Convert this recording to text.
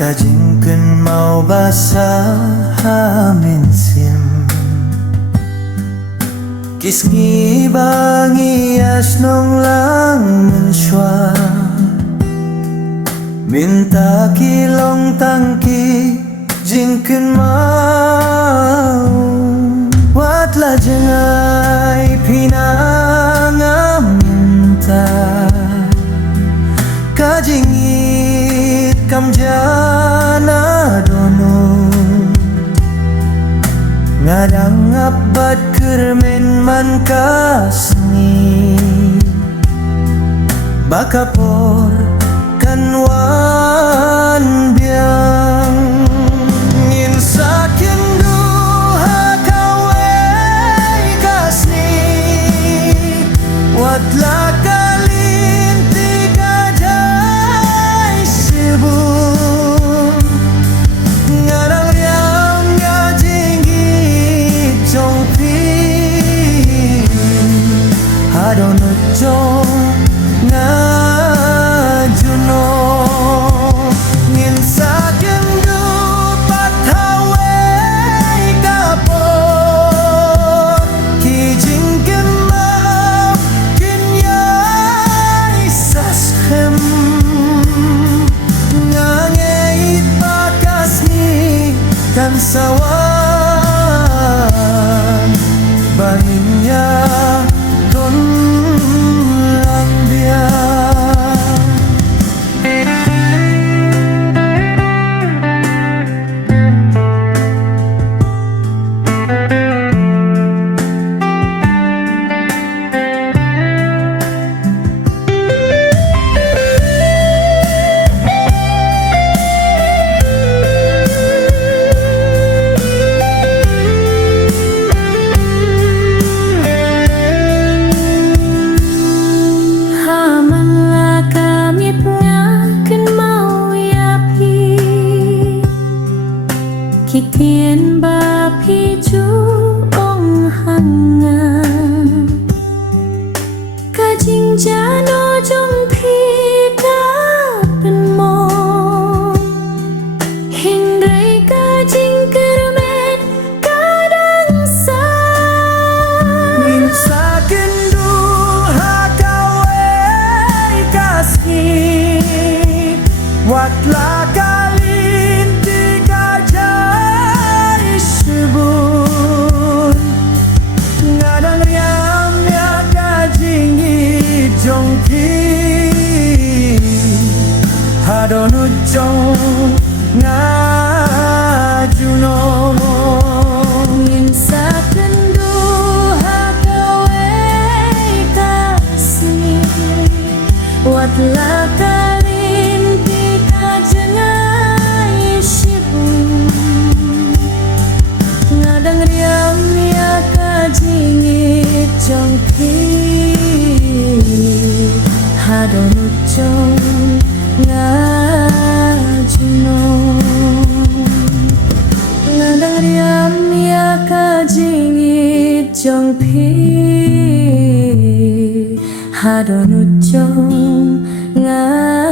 Kajingkeun mau basah amin sim Kisngi bangi asnong lang mensyua Minta kilong tangki jingkeun mau Watla jengai pinang minta Kajingit kamjana dono Ngadang abad kermen man kasni Bakapor kanwan biang Ngin sakin duha kawai kasni Watla kalinti kajai sibun Ngadang riam ngajingi jongpi Hadono jong ngajuno Ngin saken du patawai kapor Kijingkeun mau kinyai saskem Ngangeit bakasni kan sawan Banginnya don Kikien ba piju ong hanga Kajing jano jong pita penmo Hindrai kajing kermet kadang sa Ngin saken duha kawai kasih Watla kalinti kajai sibun Ngadang riam ya kajingi jongki Hadono jong ngajuno Ngin saken duha kawai kasih Watla kalinti kajengai sibun Ngadang riam ya kajingit jongki Hadono jong ngajuno Ngadang riam ya kajingit jongpi Hadono jong ngajuno